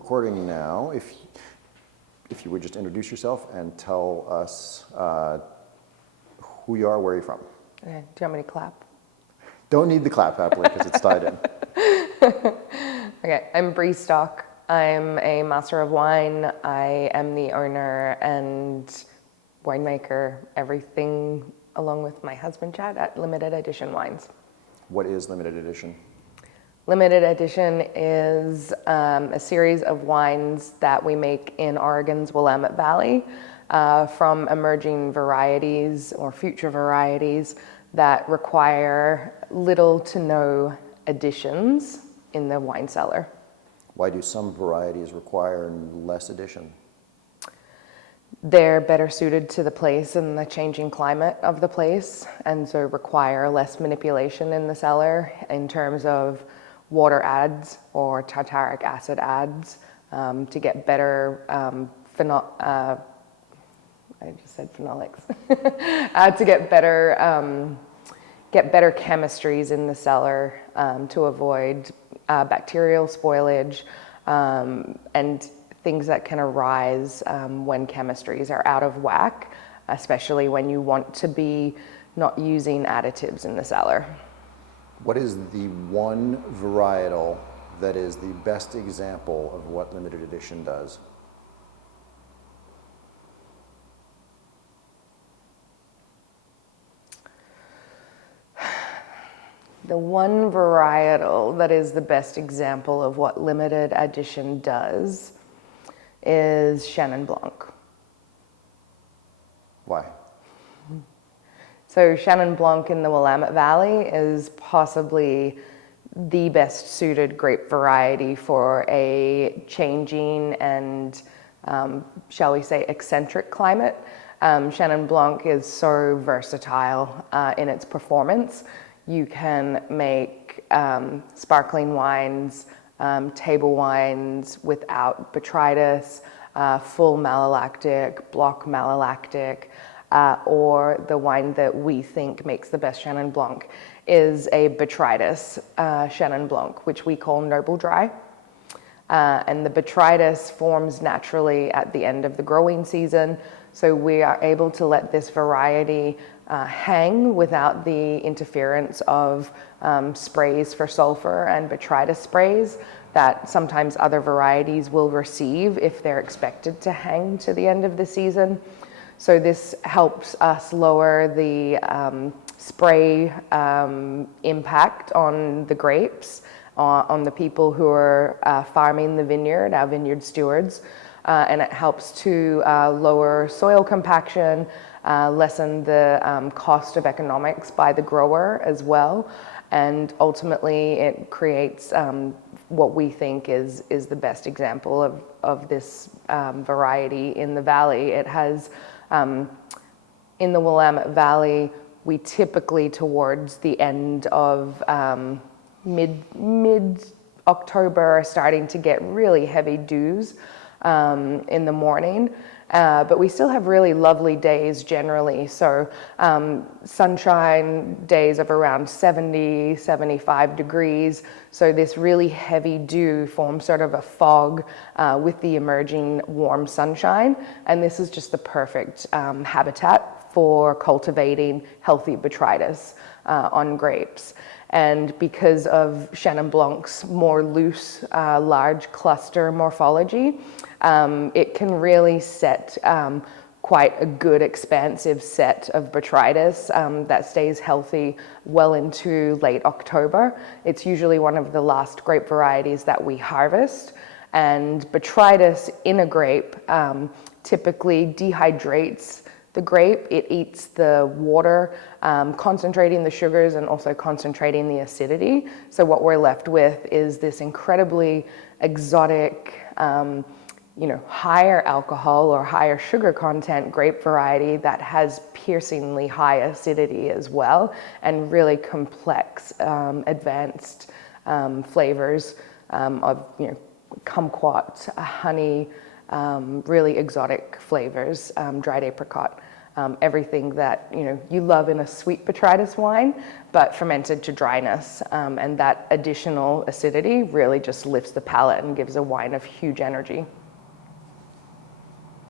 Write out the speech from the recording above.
recording now. If you would just introduce yourself and tell us who you are, where you're from. Okay. Do you want me to clap? Don't need the clap, happily, because it's tied in. Okay, I'm Bree Stock. I'm a master of wine. I am the owner and winemaker, everything along with my husband Chad at Limited Edition Wines. What is limited edition? Limited Edition is a series of wines that we make in Oregon's Willamette Valley from emerging varieties or future varieties that require little to no additions in the wine cellar. Why do some varieties require less addition? They're better suited to the place and the changing climate of the place, and so require less manipulation in the cellar in terms of water adds or tartaric acid adds to get better I just said phenolics to get better chemistries in the cellar to avoid bacterial spoilage and things that can arise when chemistries are out of whack, especially when you want to be not using additives in the cellar. What is the one varietal that is the best example of what limited edition does? The one varietal that is the best example of what limited edition does is Chenin Blanc. Why? So Chenin Blanc in the Willamette Valley is possibly the best suited grape variety for a changing and, shall we say, eccentric climate. Chenin Blanc is so versatile in its performance. You can make sparkling wines, table wines without botrytis, full malolactic, block malolactic, or the wine that we think makes the best Chenin Blanc is a botrytis Chenin Blanc, which we call Noble Dry. And the botrytis forms naturally at the end of the growing season, so we are able to let this variety hang without the interference of sprays for sulfur and botrytis sprays that sometimes other varieties will receive if they're expected to hang to the end of the season. So this helps us lower the spray impact on the grapes, on the people who are farming the vineyard, our vineyard stewards, and it helps to lower soil compaction, lessen the cost of economics by the grower as well, and ultimately it creates what we think is the best example of this variety in the valley. It has, in the Willamette Valley, we typically towards the end of mid-October are starting to get really heavy dews in the morning. But we still have really lovely days generally. So sunshine days of around 70, 75 degrees. So this really heavy dew forms sort of a fog with the emerging warm sunshine. And this is just the perfect habitat for cultivating healthy botrytis on grapes. And because of Chenin Blanc's more loose, large cluster morphology, it can really set quite a good expansive set of botrytis that stays healthy well into late October. It's usually one of the last grape varieties that we harvest. And botrytis in a grape typically dehydrates the grape. It eats the water, concentrating the sugars and also concentrating the acidity. So what we're left with is this incredibly exotic, higher alcohol or higher sugar content grape variety that has piercingly high acidity as well, and really complex, advanced flavors of kumquat, honey, really exotic flavors, dried apricot. everything that you love in a sweet botrytis wine, but fermented to dryness. And that additional acidity really just lifts the palate and gives a wine of huge energy.